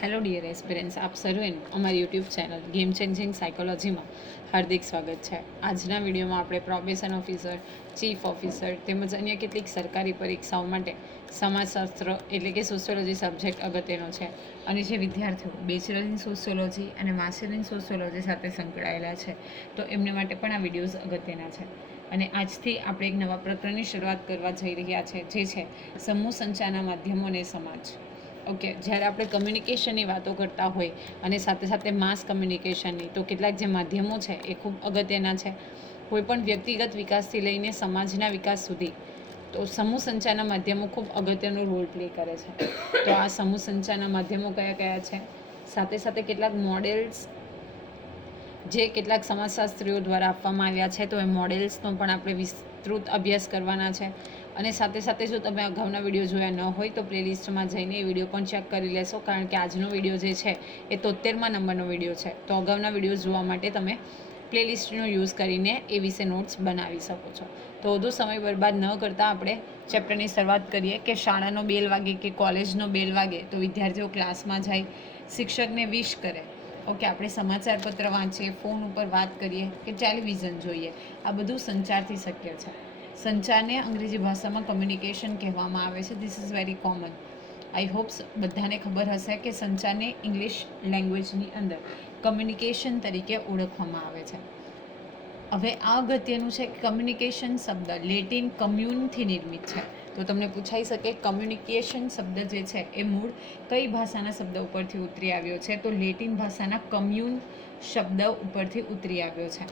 Hello dear aspirants, આપ સર્વેનું અમારી YouTube channel game changing સાયકોલોજીમાં હાર્દિક સ્વાગત છે. આજના વિડીયોમાં આપણે પ્રોબેશન ઓફિસર, ચીફ ઓફિસર તેમજ અન્ય કેટલીક સરકારી પરીક્ષાઓ માટે સમાજશાસ્ત્ર એટલે કે સોશિયોલોજી સબ્જેક્ટ અગત્યનો છે અને જે વિદ્યાર્થીઓ બેચલર ઇન સોશિયોલોજી અને માસ્ટર ઇન સોશિયોલોજી સાથે સંકળાયેલા છે તો એમને માટે પણ આ વિડીયોઝ અગત્યના છે. અને આજથી આપણે એક નવા પ્રકરણની શરૂઆત કરવા જઈ રહ્યા છે, જે છે સમૂહ સંચારના માધ્યમો અને સમાજ. ઓકે, જ્યારે આપણે કમ્યુનિકેશનની વાતો કરતા હોય અને સાથે સાથે માસ કમ્યુનિકેશનની, તો કેટલાક જે માધ્યમો છે એ ખૂબ અગત્યના છે. કોઈપણ વ્યક્તિગત વિકાસથી લઈને સમાજના વિકાસ સુધી તો સમૂહ સંચારના માધ્યમો ખૂબ અગત્યનો રોલ પ્લે કરે છે. તો આ સમૂહ સંચારના માધ્યમો કયા કયા છે, સાથે સાથે કેટલાક મોડેલ્સ જે કેટલાક સમાજશાસ્ત્રીઓ દ્વારા આપવામાં આવ્યા છે, તો એ મોડેલ્સનો પણ આપણે વિસ્તૃત અભ્યાસ કરવાના છે. અને સાથે સાથે જો તમે અગાઉના વિડીયો જોયા ન હોય તો પ્લેલિસ્ટમાં જઈને એ વિડીયો પણ ચેક કરી લેશો, કારણ કે આજનો વિડીયો જે છે એ 73મા નંબરનો વિડીયો છે. તો અગાઉના વિડીયો જોવા માટે તમે પ્લેલિસ્ટનો યુઝ કરીને એ વિશે નોટ્સ બનાવી શકો છો. તો વધુ સમય બરબાદ ન કરતાં આપણે ચેપ્ટરની શરૂઆત કરીએ કે શાળાનો બેલ વાગે કે કોલેજનો બેલ વાગે તો વિદ્યાર્થીઓ ક્લાસમાં જાય, શિક્ષકને વિશ કરે. ઓકે, આપણે સમાચાર પત્ર વાંચીએ, ફોન ઉપર વાત કરીએ કે ટેલિવિઝન જોઈએ, આ બધું સંચારથી શક્ય છે. સંચારને અંગ્રેજી ભાષામાં કમ્યુનિકેશન કહેવામાં આવે છે. This is very common. I hops બધાને ખબર હશે કે સંચારને ઇંગ્લિશ લેંગ્વેજની અંદર કમ્યુનિકેશન તરીકે ઓળખવામાં આવે છે. હવે આ અગત્યનું છે કે કમ્યુનિકેશન શબ્દ લેટિન કમ્યુનથી નિર્મિત છે. તો તમને પૂછાઈ શકે કમ્યુનિકેશન શબ્દ જે છે એ મૂળ કઈ ભાષાના શબ્દ ઉપરથી ઉતરી આવ્યો છે, તો લેટિન ભાષાના કમ્યુન શબ્દ ઉપરથી ઉતરી આવ્યો છે.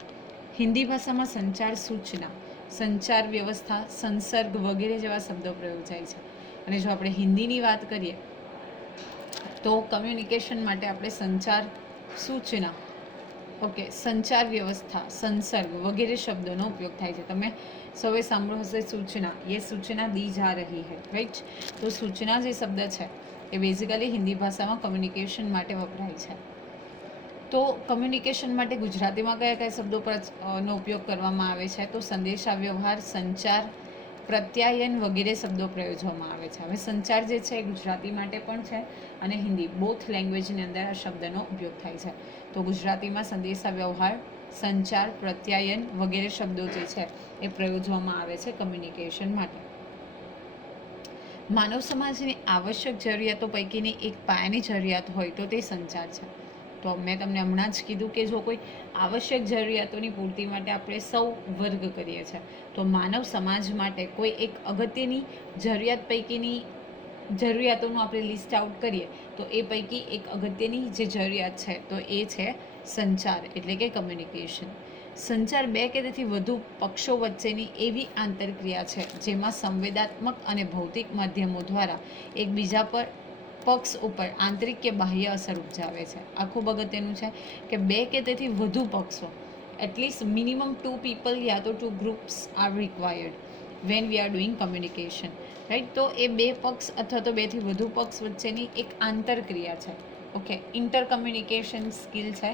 હિન્દી ભાષામાં સંચાર, સૂચના, સંચાર વ્યવસ્થા, સંસર્ગ વગેરે જેવા શબ્દો પ્રયોજાય છે. અને જો આપણે હિન્દીની વાત કરીએ તો કમ્યુનિકેશન માટે આપણે સંચાર, સૂચના, ઓકે, સંચાર વ્યવસ્થા, સંસર્ગ વગેરે શબ્દોનો ઉપયોગ થાય છે. તમે સૌએ સાંભળ્યું હશે સૂચના, ये सूचना दी जा रही है, રાઈટ? તો સૂચના જે શબ્દ છે એ બેઝિકલી હિન્દી ભાષામાં કમ્યુનિકેશન માટે વપરાય છે. તો કમ્યુનિકેશન માટે ગુજરાતીમાં કયા કયા શબ્દો નો ઉપયોગ કરવામાં આવે છે, તો સંદેશા વ્યવહાર, સંચાર, પ્રત્યાયન વગેરે શબ્દો પ્રયોજવામાં આવે છે. હવે સંચાર જે છે એ ગુજરાતી માટે પણ છે અને હિન્દી બોથ લેંગ્વેજની અંદર આ શબ્દનો ઉપયોગ થાય છે. તો ગુજરાતીમાં સંદેશા વ્યવહાર, સંચાર, પ્રત્યાયન વગેરે શબ્દો જે છે એ પ્રયોજવામાં આવે છે કમ્યુનિકેશન માટે. માનવ સમાજની આવશ્યક જરૂરિયાતો પૈકીની એક પાયાની જરૂરિયાત હોય તો તે સંચાર છે. તો મેં તમને હમણાં જ કીધું કે જો કોઈ આવશ્યક જરૂરિયાતોની પૂર્તિ માટે આપણે સૌ વર્ગ કરીએ છીએ, તો માનવ સમાજ માટે કોઈ એક અગત્યની જરૂરિયાત પૈકીની જરૂરિયાતોનું આપણે લિસ્ટ આઉટ કરીએ તો એ પૈકી એક અગત્યની જે જરૂરિયાત છે તો એ છે સંચાર એટલે કે કમ્યુનિકેશન. સંચાર બે કે તેથી વધુ પક્ષો વચ્ચેની એવી આંતરક્રિયા છે જેમાં સંવેદાત્મક અને ભૌતિક માધ્યમો દ્વારા એકબીજા પર પક્ષ ઉપર આંતરિક કે બાહ્ય અસર ઉપજાવે છે. આ ખૂબ અગત્યનું છે કે બે કે તેથી વધુ પક્ષો, એટલીસ્ટ મિનિમમ 2 people યા તો 2 groups are required when we are doing communication, right? તો એ બે પક્ષ અથવા તો બેથી વધુ પક્ષ વચ્ચેની એક આંતરક્રિયા છે. ઓકે, ઇન્ટર કમ્યુનિકેશન સ્કિલ છે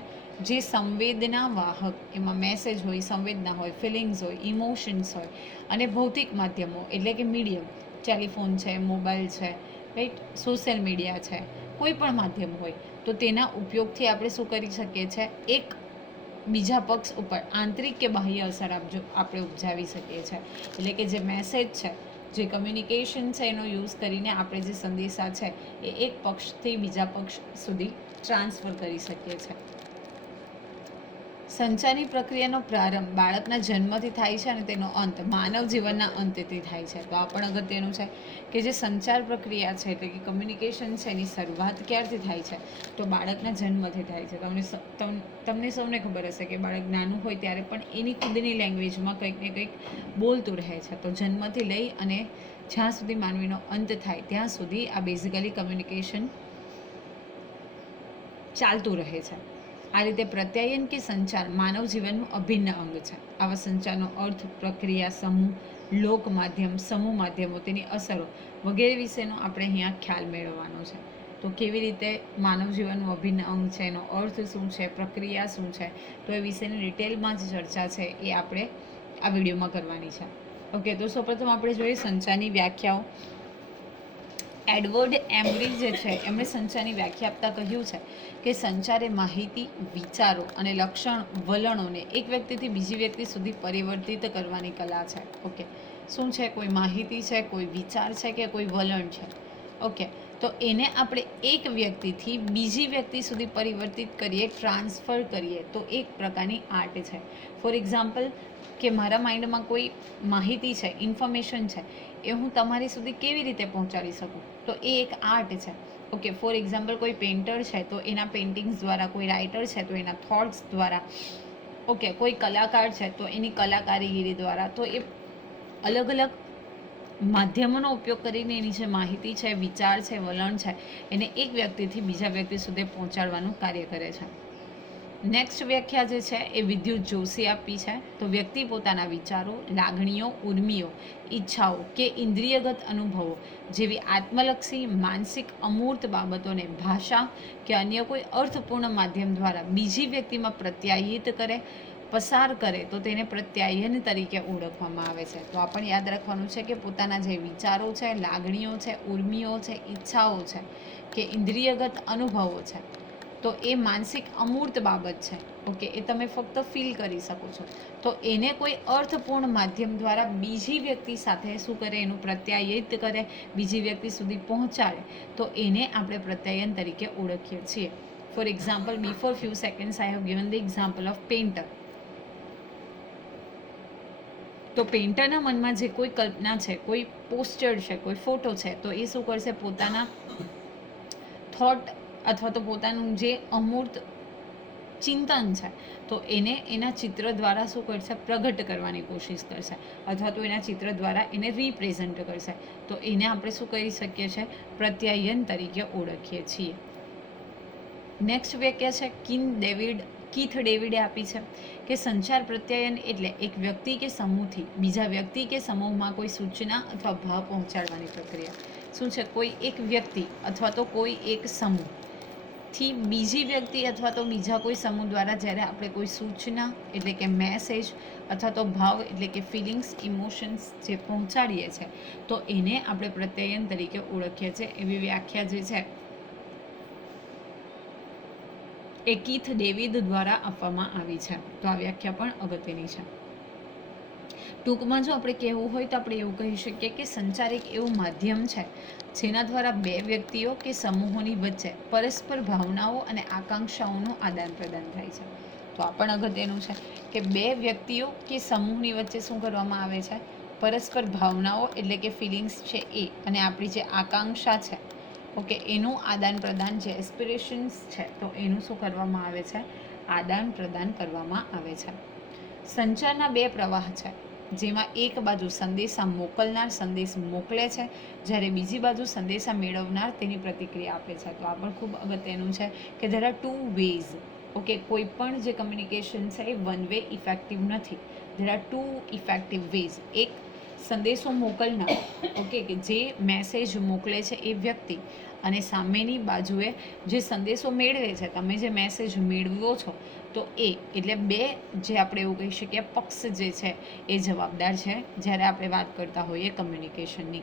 જે સંવેદના વાહક, એમાં મેસેજ હોય, સંવેદના હોય, ફિલિંગ્સ હોય, ઇમોશન્સ હોય અને ભૌતિક માધ્યમો એટલે કે મીડિયમ, ટેલિફોન છે, મોબાઈલ છે, રાઈટ, સોશિયલ મીડિયા છે, કોઈ પણ માધ્યમ હોય તો તેના ઉપયોગથી આપણે શું કરી શકીએ છીએ, એક બીજા પક્ષ ઉપર આંતરિક કે બાહ્ય અસર આપણે ઉપજાવી શકીએ છીએ. એટલે કે જે મેસેજ છે, જે કમ્યુનિકેશન છે, એનો યુઝ કરીને આપણે જે સંદેશા છે એ એક પક્ષથી બીજા પક્ષ સુધી ટ્રાન્સફર કરી શકીએ છીએ. સંચારની પ્રક્રિયાનો પ્રારંભ બાળકના જન્મથી થાય છે અને તેનો અંત માનવ જીવનના અંતથી થાય છે. તો આ પણ અગત્યનું છે કે જે સંચાર પ્રક્રિયા છે એટલે કે કમ્યુનિકેશન છે એની શરૂઆત ક્યારથી થાય છે, તો બાળકના જન્મથી થાય છે. તમને સૌને ખબર હશે કે બાળક નાનું હોય ત્યારે પણ એની ખુદની લેંગ્વેજમાં કંઈક ને કંઈક બોલતું રહે છે. તો જન્મથી લઈ અને જ્યાં સુધી માનવીનો અંત થાય ત્યાં સુધી આ બેઝિકલી કમ્યુનિકેશન ચાલતું રહે છે. આ રીતે પ્રત્યાયન કે સંચાર માનવ જીવનનું અભિન્ન અંગ છે. આવા સંચારનો અર્થ, પ્રક્રિયા, સમૂહ, લોક માધ્યમ, સમૂહ માધ્યમો, તેની અસરો વગેરે વિશેનો આપણે અહીંયા ખ્યાલ મેળવવાનો છે. તો કેવી રીતે માનવ જીવનનું અભિન્ન અંગ છે, એનો અર્થ શું છે, પ્રક્રિયા શું છે, તો એ વિશેની ડિટેલમાં જે ચર્ચા છે એ આપણે આ વિડીયોમાં કરવાની છે. ઓકે, તો સૌપ્રથમ આપણે જોઈએ સંચારની વ્યાખ્યાઓ. એડવર્ડ એમરી જે છે એમણે સંચારની વ્યાખ્યા આપતા કહ્યું છે કે સંચાર એ માહિતી, વિચારો અને વલણોને એક વ્યક્તિથી બીજી વ્યક્તિ સુધી પરિવર્તિત કરવાની કલા છે. ઓકે, શું છે? કોઈ માહિતી છે, કોઈ વિચાર છે કે કોઈ વલણ છે. ઓકે, તો એને આપણે એક વ્યક્તિથી બીજી વ્યક્તિ સુધી પરિવર્તિત કરીએ, ટ્રાન્સફર કરીએ, તો એક પ્રકારની આર્ટ છે. ફોર એક્ઝામ્પલ, કે મારા માઇન્ડમાં કોઈ માહિતી છે, ઇન્ફોર્મેશન છે, એ હું તમારી સુધી કેવી રીતે પહોંચાડી શકું, તો એ એક આર્ટ છે. ઓકે, ફોર એક્ઝામ્પલ, કોઈ પેઇન્ટર છે તો એના પેઇન્ટિંગ્સ દ્વારા, કોઈ રાઇટર છે તો એના થોટ્સ દ્વારા, ઓકે, કોઈ કલાકાર છે તો એની કલાકારીગીરી દ્વારા. તો એ અલગ અલગ માધ્યમોનો ઉપયોગ કરીને એની જે માહિતી છે, વિચાર છે, વલણ છે, એને એક વ્યક્તિથી બીજા વ્યક્તિ સુધી પહોંચાડવાનું કાર્ય કરે છે. નેક્સ્ટ વ્યાખ્યા જે છે એ વિદ્યુત જોશી આપી છે. તો વ્યક્તિ પોતાના વિચારો, લાગણીઓ, ઉર્મિઓ, ઈચ્છાઓ કે ઇન્દ્રિયગત અનુભવો જેવી આત્મલક્ષી, માનસિક અમૂર્ત બાબતોને ભાષા કે અન્ય કોઈ અર્થપૂર્ણ માધ્યમ દ્વારા બીજી વ્યક્તિમાં પ્રત્યાયિત કરે, પસાર કરે, તો તેને પ્રત્યાયન તરીકે ઓળખવામાં આવે છે. તો આ પણ યાદ રાખવાનું છે કે પોતાના જે વિચારો છે, લાગણીઓ છે, ઉર્મિઓ છે, ઈચ્છાઓ છે કે ઇન્દ્રિયગત અનુભવો છે, તો એ માનસિક અમૂર્ત બાબત છે. ઓકે, એ તમે ફક્ત ફીલ કરી શકો છો. તો એને કોઈ અર્થપૂર્ણ માધ્યમ દ્વારા બીજી વ્યક્તિ સાથે શું કરે, એનું પ્રત્યાયિત કરે, બીજી વ્યક્તિ સુધી પહોંચાડે, તો એને આપણે પ્રત્યાયન તરીકે ઓળખીએ છીએ. For example, before few seconds I have given the example of painter. તો પેઇન્ટરના મનમાં જે કોઈ કલ્પના છે, કોઈ પોસ્ટર છે, કોઈ ફોટો છે, તો એ શું કરશે, પોતાના થોટ અથવા તો પોતાનું જે અમૂર્ત ચિંતન છે, તો એને એના ચિત્ર દ્વારા શું કરશે, પ્રગટ કરવાની કોશિશ કરશે, અથવા તો એના ચિત્ર દ્વારા એને રિપ્રેઝન્ટ કરશે. તો એને આપણે શું કરી શકીએ છીએ, પ્રત્યાયન તરીકે ઓળખીએ છીએ. નેક્સ્ટ વ્યાખ્યા છે કીથ ડેવિડે આપી છે કે સંચાર પ્રત્યાયન એટલે એક વ્યક્તિ કે સમૂહથી બીજા વ્યક્તિ કે સમૂહમાં કોઈ સૂચના અથવા ભાવ પહોંચાડવાની પ્રક્રિયા. શું છે? કોઈ એક વ્યક્તિ અથવા તો કોઈ એક સમૂહથી બીજી વ્યક્તિ અથવા તો બીજા કોઈ સમૂહ દ્વારા જ્યારે આપણે કોઈ સૂચના એટલે કે મેસેજ અથવા તો ભાવ એટલે કે ફિલિંગ્સ, ઇમોશન્સ જે પહોંચાડીએ છીએ, તો એને આપણે પ્રત્યાયન તરીકે ઓળખીએ છીએ. એવી વ્યાખ્યા જે છે એ કીથ ડેવિડ દ્વારા આપવામાં આવી છે. તો આ વ્યાખ્યા પણ અગત્યની છે. ટૂંકમાં જો આપણે કહેવું હોય તો આપણે એવું કહી શકીએ કે સંચાર એક એવું માધ્યમ છે જેના દ્વારા બે વ્યક્તિઓ કે સમૂહોની વચ્ચે પરસ્પર ભાવનાઓ અને આકાંક્ષાઓનું આદાન પ્રદાન થાય છે. તો આ પણ અગત્યનું છે કે બે વ્યક્તિઓ કે સમૂહની વચ્ચે શું કરવામાં આવે છે, પરસ્પર ભાવનાઓ એટલે કે ફિલિંગ્સ છે એ, અને આપણી જે આકાંક્ષા છે, ઓકે, એનું આદાન પ્રદાન, જે એસ્પિરેશન્સ છે, તો એનું શું કરવામાં આવે છે, આદાન પ્રદાન કરવામાં આવે છે. સંચારના બે પ્રવાહ છે, જેમાં એક બાજુ સંદેશા મોકલનાર સંદેશ મોકલે છે, જ્યારે બીજી બાજુ સંદેશા મેળવનાર તેની પ્રતિક્રિયા આપે છે. તો આ પણ ખૂબ અગત્યનું છે કે there are two ways. Okay, કોઈ પણ જે કમ્યુનિકેશન છે એ વન વે ઇફેક્ટિવ નથી. There are two effective ways. એક સંદેશો મોકલનાર, ઓકે, કે જે મેસેજ મોકલે છે એ વ્યક્તિ, અને સામેની બાજુએ જે સંદેશો મેળવે છે, તમે જે મેસેજ મેળવો છો, તો એ એટલે બે જે આપણે એવું કહી શકીએ પક્ષ જે છે એ જવાબદાર છે જ્યારે આપણે વાત કરતા હોઈએ કમ્યુનિકેશનની.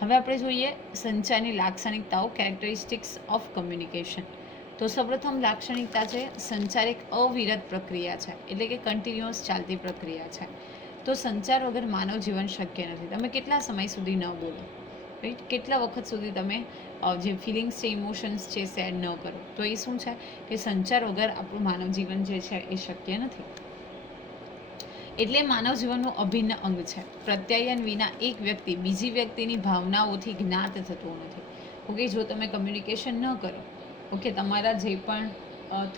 હવે આપણે જોઈએ સંચારની લાક્ષણિકતાઓ, કેરેક્ટરિસ્ટિક્સ ઓફ કમ્યુનિકેશન. તો સૌપ્રથમ લાક્ષણિકતા છે, સંચાર એક અવિરત પ્રક્રિયા છે, એટલે કે કન્ટિન્યુઅસ ચાલતી પ્રક્રિયા છે. તો સંચાર વગર માનવ જીવન શક્ય નથી. તમે કેટલા સમય સુધી ન બોલો, રાઈટ, કેટલા વખત સુધી તમે જે ફિલિંગ્સ છે, ઇમોશન્સ છે, શેર ન કરો, તો એ શું છે કે સંચાર વગર આપણું માનવ જીવન જે છે એ શક્ય નથી. એટલે માનવ જીવનનું અભિન્ન અંગ છે. પ્રત્યાયન વિના એક વ્યક્તિ બીજી વ્યક્તિની ભાવનાઓથી જ્ઞાત થતો નથી. ઓકે, જો તમે કમ્યુનિકેશન ન કરો, ઓકે, તમારા જે પણ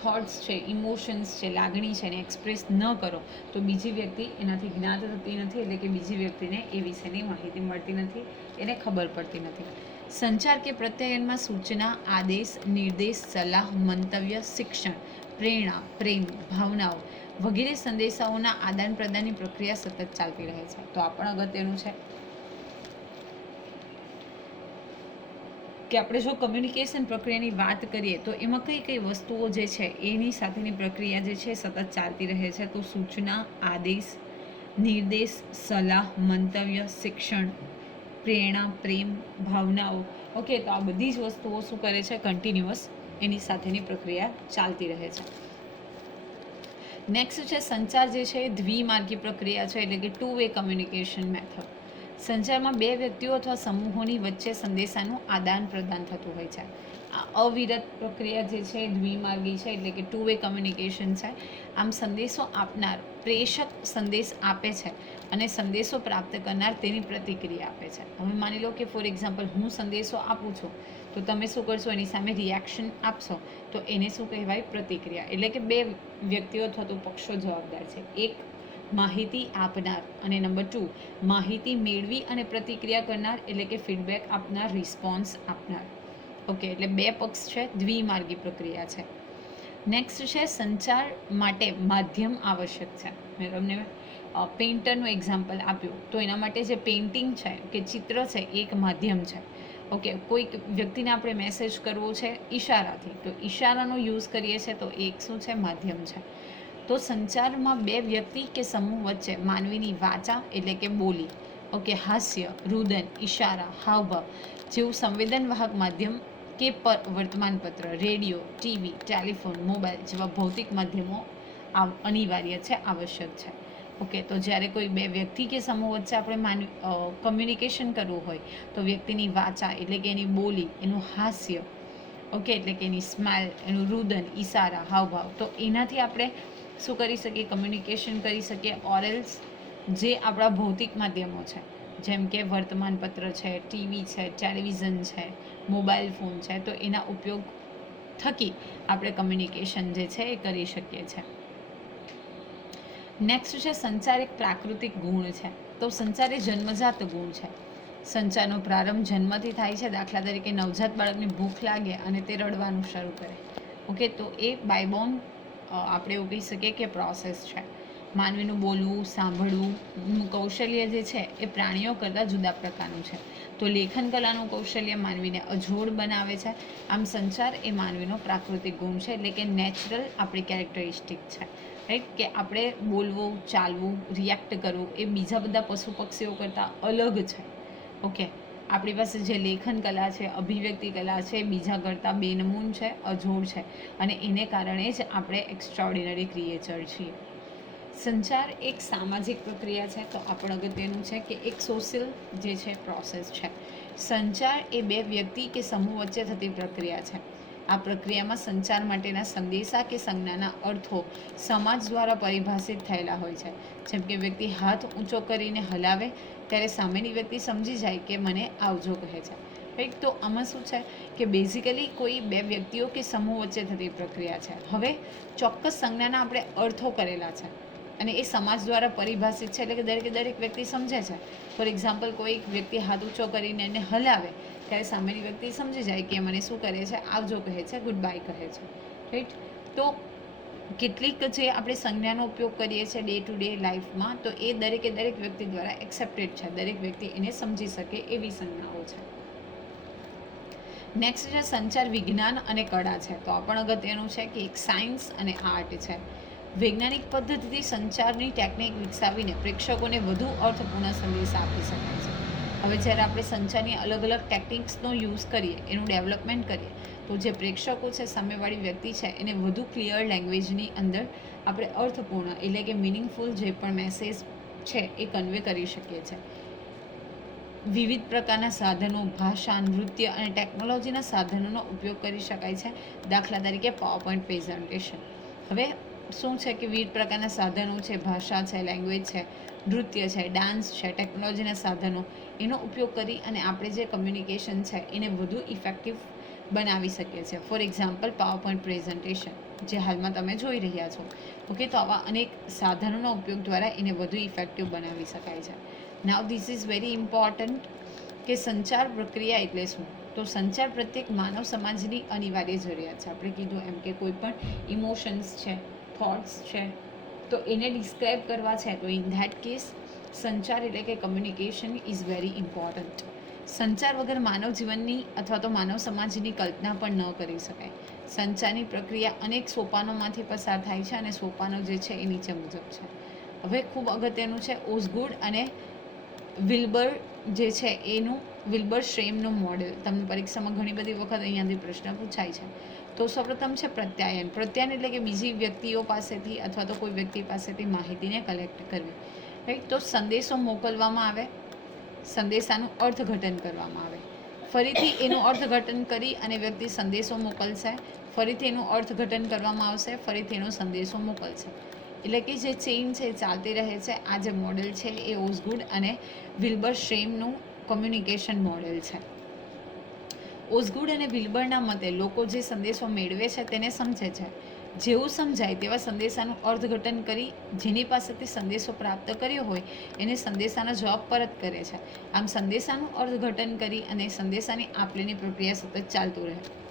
થોટ્સ છે, ઇમોશન્સ છે, લાગણી છે એને એક્સપ્રેસ ન કરો, તો બીજી વ્યક્તિ એનાથી જ્ઞાત થતી નથી, એટલે કે બીજી વ્યક્તિને એ વિશેની માહિતી મળતી નથી, એને ખબર પડતી નથી. સંચાર કે પ્રત્યાયનમાં સૂચના, આદેશ, નિર્દેશ, સલાહ, મંતવ્ય, શિક્ષણ, પ્રેરણા, પ્રેમ, ભાવનાઓ વગેરે સંદેશાઓના આદાન પ્રદાનની પ્રક્રિયા સતત ચાલતી રહે છે. તો આ પણ અગત્યનું છે કે આપણે જો કમ્યુનિકેશન પ્રક્રિયાની વાત કરીએ તો એમાં કઈ કઈ વસ્તુઓ જે છે એની સાથેની પ્રક્રિયા જે છે સતત ચાલતી રહે છે. તો સૂચના, આદેશ, નિર્દેશ, સલાહ, મંતવ્ય, શિક્ષણ, પ્રેરણા, પ્રેમ, ભાવનાઓ. ઓકે, તો આ બધી જ વસ્તુઓ શું કરે છે? કન્ટિન્યુઅસ એની સાથેની પ્રક્રિયા ચાલતી રહે છે. નેક્સ્ટ છે સંચાર જે છે એ દ્વિમાર્ગી પ્રક્રિયા છે, એટલે કે 2-વે કમ્યુનિકેશન મેથડ. સંચારમાં બે વ્યક્તિઓ અથવા સમૂહોની વચ્ચે સંદેશાનું આદાન પ્રદાન થતું હોય છે. આ અવિરત પ્રક્રિયા જે છે દ્વિમાર્ગી છે, એટલે કે 2-વે કમ્યુનિકેશન છે. આમ સંદેશો આપનાર પ્રેષક સંદેશ આપે છે અને સંદેશો પ્રાપ્ત કરનાર તેની પ્રતિક્રિયા આપે છે. હવે માની લો કે ફોર એક્ઝામ્પલ હું સંદેશો આપું છું, તો તમે શું કરશો? એની સામે રિએક્શન આપશો, તો એને શું કહેવાય? પ્રતિક્રિયા. એટલે કે બે વ્યક્તિઓ અથવા તો પક્ષો જવાબદાર છે. એક માહિતી આપનાર અને નંબર 2 માહિતી મેળવી અને પ્રતિક્રિયા કરનાર, એટલે કે ફીડબેક આપનાર, રિસ્પોન્સ આપનાર. ઓકે, એટલે બે પક્ષ છે, દ્વિમાર્ગી પ્રક્રિયા છે. નેક્સ્ટ છે સંચાર માટે માધ્યમ આવશ્યક છે. મેં તમને પેઇન્ટરનું એક્ઝામ્પલ આપ્યું, તો એના માટે જે પેઇન્ટિંગ છે કે ચિત્ર છે એ એક માધ્યમ છે. ઓકે, કોઈક વ્યક્તિને આપણે મેસેજ કરવો છે ઈશારાથી, તો ઈશારાનો યુઝ કરીએ છીએ, તો એક શું છે? માધ્યમ છે. તો સંચારમાં બે વ્યક્તિ કે સમૂહ વચ્ચે માનવીની વાચા, એટલે કે બોલી, ઓકે, હાસ્ય, રુદન, ઈશારા, હાવભાવ જેવું સંવેદનવાહક માધ્યમ કે વર્તમાનપત્ર, રેડિયો, ટીવી, ટેલિફોન, મોબાઈલ જેવા ભૌતિક માધ્યમો અનિવાર્ય છે, આવશ્યક છે. ઓકે, તો જ્યારે કોઈ બે વ્યક્તિ કે સમૂહ વચ્ચે આપણે કમ્યુનિકેશન કરવું હોય, તો વ્યક્તિની વાચા, એટલે કે એની બોલી, એનું હાસ્ય, ઓકે, એટલે કે એની સ્માઇલ, એનું રુદન, ઈશારા, હાવભાવ, તો એનાથી આપણે શું કરી શકીએ? કમ્યુનિકેશન કરી શકીએ. ઓરેલ્સ જે આપણા ભૌતિક માધ્યમો છે, જેમ કે વર્તમાનપત્ર છે, ટીવી છે, ટેલિવિઝન છે, મોબાઈલ ફોન છે, તો એના ઉપયોગ થકી આપણે કમ્યુનિકેશન જે છે એ કરી શકીએ છીએ. નેક્સ્ટ છે સંચાર એક પ્રાકૃતિક ગુણ છે. તો સંચાર એ જન્મજાત ગુણ છે. સંચારનો પ્રારંભ જન્મથી થાય છે. દાખલા તરીકે નવજાત બાળકને ભૂખ લાગે અને તે રડવાનું શરૂ કરે. ઓકે, તો એ બાયબોર્ન આપણે એવું કહી શકીએ કે પ્રોસેસ છે. માનવીનું બોલવું, સાંભળવું કૌશલ્ય જે છે એ પ્રાણીઓ કરતાં જુદા પ્રકારનું છે. તો લેખન કલાનું કૌશલ્ય માનવીને અજોડ બનાવે છે. આમ સંચાર એ માનવીનો પ્રાકૃતિક ગુણ છે, એટલે કે નેચરલ આપણી કેરેક્ટરિસ્ટિક છે. રાઈટ, કે આપણે બોલવું, ચાલવું, રિએક્ટ કરવું એ બીજા બધા પશુ પક્ષીઓ કરતાં અલગ છે. ઓકે, આપણી પાસે જે લેખન કલા છે, અભિવ્યક્તિ કલા છે, બીજા કરતાં બેનમૂન છે, અજોડ છે, અને એને કારણે જ આપણે એક્સ્ટ્રાઓર્ડિનરી ક્રિએચર છીએ. સંચાર એક સામાજિક પ્રક્રિયા છે, તો આ પણ અગત્યનું છે કે એક સોશિયલ જે છે પ્રોસેસ છે. સંચાર એ બે વ્યક્તિ કે સમૂહ વચ્ચે થતી પ્રક્રિયા છે. આ પ્રક્રિયામાં સંચાર માટેના સંદેશા કે સંજ્ઞાના અર્થો સમાજ દ્વારા પરિભાષિત થયેલા હોય છે. જેમ કે વ્યક્તિ હાથ ઊંચો કરીને હલાવે ત્યારે સામેની વ્યક્તિ સમજી જાય કે મને આવજો કહે છે. રાઈટ, તો આમાં શું છે કે બેઝિકલી કોઈ બે વ્યક્તિઓ કે સમૂહ વચ્ચે થતી પ્રક્રિયા છે. હવે ચોક્કસ સંજ્ઞાના આપણે અર્થો કરેલા છે અને એ સમાજ દ્વારા પરિભાષિત છે, એટલે કે દરેક વ્યક્તિ સમજે છે. ફોર એક્ઝામ્પલ, કોઈ વ્યક્તિ હાથ ઊંચો કરીને એને હલાવે ત્યારે સામેની વ્યક્તિ સમજી જાય કે મને શું કરે છે? આવજો કહે છે, ગુડ બાય કહે છે. રાઈટ, તો કેટલીક જે આપણે સંજ્ઞાનો ઉપયોગ કરીએ છીએ ડે ટુ ડે લાઈફમાં, તો એ દરેક વ્યક્તિ દ્વારા એક્સેપ્ટેડ છે. દરેક વ્યક્તિ એને સમજી શકે એવી સંજ્ઞાઓ છે. નેક્સ્ટ છે સંચાર વિજ્ઞાન અને કળા છે. તો આ પણ અગત્યનું છે કે એક સાયન્સ અને આર્ટ છે. વૈજ્ઞાનિક પદ્ધતિથી સંચારની ટેકનિક વિકસાવીને પ્રેક્ષકોને વધુ અર્થપૂર્ણ સંદેશ આપી શકાય છે. હવે જ્યારે આપણે સંચારની અલગ ટેકનિક્સનો યુઝ કરીએ, એનું ડેવલપમેન્ટ કરીએ, તો જે પ્રેક્ષકો છે, સામેવાળી વ્યક્તિ છે, એને વધુ ક્લિયર લેંગ્વેજની અંદર આપણે અર્થપૂર્ણ, એટલે કે મિનિંગફુલ જે પણ મેસેજ છે એ કન્વે કરી શકીએ છીએ. વિવિધ પ્રકારના સાધનો, ભાષા, નૃત્ય અને ટેકનોલોજીના સાધનોનો ઉપયોગ કરી શકાય છે. દાખલા તરીકે પાવરપોઈન્ટ પ્રેઝન્ટેશન. હવે શું છે કે વિવિધ પ્રકારના સાધનો છે, ભાષા છે, લેંગ્વેજ છે, નૃત્ય છે, ડાન્સ છે, ટેકનોલોજીના સાધનો, એનો ઉપયોગ કરી અને આપણે જે કમ્યુનિકેશન છે એને વધુ ઇફેક્ટિવ બનાવી શકીએ છીએ. ફોર એક્ઝામ્પલ, પાવરપોઈન્ટ પ્રેઝન્ટેશન જે હાલમાં તમે જોઈ રહ્યા છો. ઓકે, તો આવા અનેક સાધનોના ઉપયોગ દ્વારા એને વધુ ઇફેક્ટિવ બનાવી શકાય છે. નાવ ધીસ ઇઝ વેરી ઇમ્પોર્ટન્ટ કે સંચાર પ્રક્રિયા એટલે શું? તો સંચાર પ્રત્યેક માનવ સમાજની અનિવાર્ય જરૂરિયાત છે. આપણે કીધું એમ કે કોઈ પણ ઇમોશન્સ છે, થોટ્સ છે, તો એને ડિસ્ક્રાઇબ કરવા છે, તો ઇન ધેટ કેસ સંચાર એટલે કે કમ્યુનિકેશન ઇઝ વેરી ઇમ્પોર્ટન્ટ. સંચાર વગર માનવ જીવનની અથવા તો માનવ સમાજની કલ્પના પણ ન કરી શકાય. સંચારની પ્રક્રિયા અનેક સોપાનોમાંથી પસાર થાય છે અને સોપાનો જે છે એ નીચે મુજબ છે. હવે ખૂબ અગત્યનું છે ઓઝગુડ અને વિલ્બર જે છે એનું વિલ્બર શ્રેમનું મોડેલ તમને પરીક્ષામાં ઘણી બધી વખત અહીંયાથી પ્રશ્ન પૂછાય છે. તો સૌપ્રથમ છે પ્રત્યાયન. પ્રત્યાયન એટલે કે બીજી વ્યક્તિઓ પાસેથી અથવા તો કોઈ વ્યક્તિ પાસેથી માહિતીને કલેક્ટ કરવી, રાઈટ. તો સંદેશો મોકલવામાં આવે, સંદેશાનું અર્થઘટન કરવામાં આવે, ફરીથી એનું અર્થઘટન કરી અને વ્યક્તિ સંદેશો મોકલશે, ફરીથી એનું અર્થઘટન કરવામાં આવશે, ફરીથી એનો સંદેશો મોકલશે. એટલે કે જે ચેઇન છે એ ચાલતી રહે છે. આ જે મોડેલ છે એ ઓઝગુડ અને વિલ્બર શ્રેમનું કમ્યુનિકેશન મોડેલ છે. ઓઝગુડ અને વિલ્બરના મતે લોકો જે સંદેશો મેળવે છે તેને સમજે છે, જેવું સમજાય તેવા સંદેશાનું અર્થઘટન કરી જેની પાસેથી સંદેશો પ્રાપ્ત કર્યો હોય એને સંદેશાનો જવાબ પરત કરે છે. આમ સંદેશાનું અર્થઘટન કરી અને સંદેશાની આપલેની પ્રક્રિયા સતત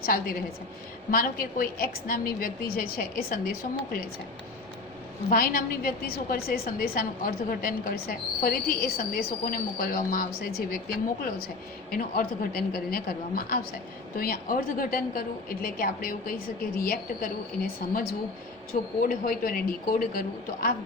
ચાલતી રહે છે. માનો કે કોઈ એક્સ નામની વ્યક્તિ જે છે એ સંદેશો મોકલે છે, વાય નામની વ્યક્તિ શું કરશે? એ સંદેશાનું અર્થઘટન કરશે, ફરીથી એ સંદેશો કોને મોકલવામાં આવશે? જે વ્યક્તિએ મોકલો છે એનું અર્થઘટન કરીને કરવામાં આવશે. તો અહીંયા અર્થઘટન કરવું એટલે કે આપણે એવું કહી શકીએ રિએક્ટ કરવું, એને સમજવું. જો કોડ હોય તો એને ડીકોડ કરવું. તો આ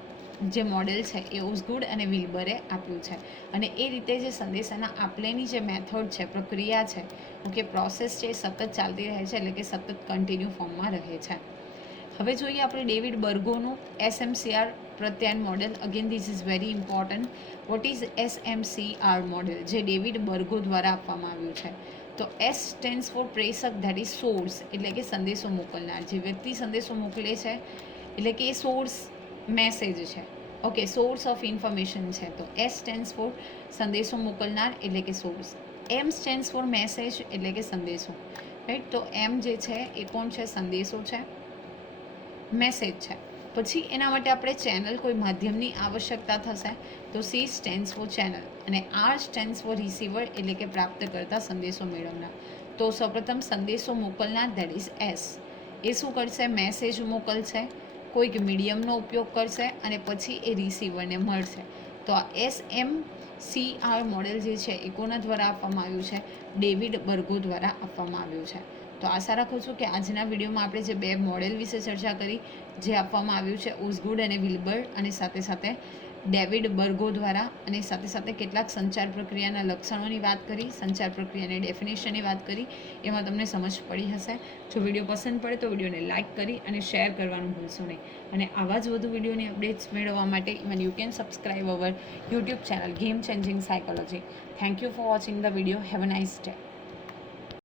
જે મોડેલ છે એ ઓઝગુડ અને વિલ્બરે આપ્યું છે. અને એ રીતે જે સંદેશાના આપલેની જે મેથડ છે, પ્રક્રિયા છે, ઓકે, પ્રોસેસ છે એ સતત ચાલતી રહે છે, એટલે કે સતત કન્ટિન્યુ ફોર્મમાં રહે છે. હવે જોઈએ આપણે ડેવિડ બર્ગોનું SMCR પ્રત્યાયન model. Again this is very important. What is SMCR model? જે ડેવિડ બર્ગો દ્વારા આપવામાં આવ્યું છે. તો S સ્ટેન્ડ્સ ફોર પ્રેષક, ધેટ ઇઝ સોર્સ, એટલે કે સંદેશો મોકલનાર. જે વ્યક્તિ સંદેશો મોકલે છે એટલે કે એ સોર્સ મેસેજ છે, ઓકે, સોર્સ ઓફ ઇન્ફોર્મેશન છે. તો S સ્ટેન્ડ્સ ફોર સંદેશો મોકલનાર એટલે કે source. M stands for message એટલે કે સંદેશો, રાઈટ. તો M જે છે એ કોણ છે? સંદેશો છે, મેસેજ છે. પછી એના માટે આપણે ચેનલ, કોઈ માધ્યમની આવશ્યકતા થશે. તો C સ્ટેન્ડ્સ ફોર ચેનલ અને R સ્ટેન્ડ્સ ફોર રિસીવર એટલે કે પ્રાપ્તકર્તા, સંદેશો મેળવનાર. તો સૌપ્રથમ સંદેશો મોકલનાર, ધેટ ઇઝ S. એ શું કરશે? મેસેજ મોકલશે, કોઈક મીડિયમનો ઉપયોગ કરશે અને પછી એ રિસીવરને મળશે. તો આ SMCR મોડેલ જે છે એ કોના દ્વારા આપવામાં આવ્યું છે? ડેવિડ બર્ગો દ્વારા આપવામાં આવ્યું છે. તો આશા રાખું છું કે આજના વિડીયોમાં આપણે જે બે મોડેલ વિશે ચર્ચા કરી, જે આપવામાં આવ્યું છે ઓઝગુડ અને વિલ્બર, અને સાથે સાથે ડેવિડ બર્ગો દ્વારા, અને સાથે સાથે કેટલાક સંચાર પ્રક્રિયાના લક્ષણોની વાત કરી, સંચાર પ્રક્રિયાની ડેફિનેશનની વાત કરી, એમાં તમને સમજ પડી હશે. જો વિડીયો પસંદ પડે તો વિડીયોને લાઇક કરી અને શેર કરવાનું ભૂલશો નહીં. અને આવા જ વધુ વિડીયોની અપડેટ્સ મેળવવા માટે even you can subscribe our YouTube channel game changing psychology. Thank you for watching the video. Have a nice day.